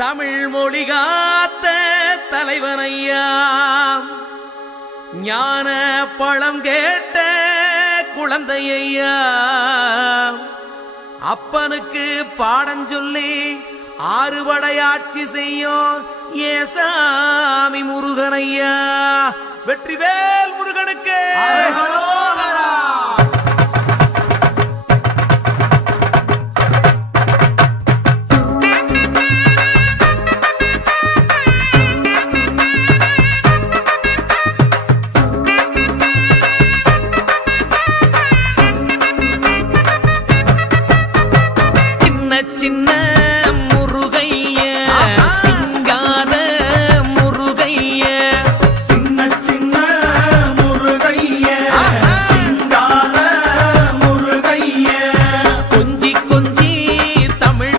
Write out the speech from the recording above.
தமிழ் மொழி காத்த தலைவனையா, ஞான பழம் கேட்ட குழந்தையா, அப்பனுக்கு பாடஞ்சொல்லி ஆறுபடையாட்சி செய்யும் ஏசாமி முருகனையா. வெற்றிவேல் முருகனுக்கு சின்ன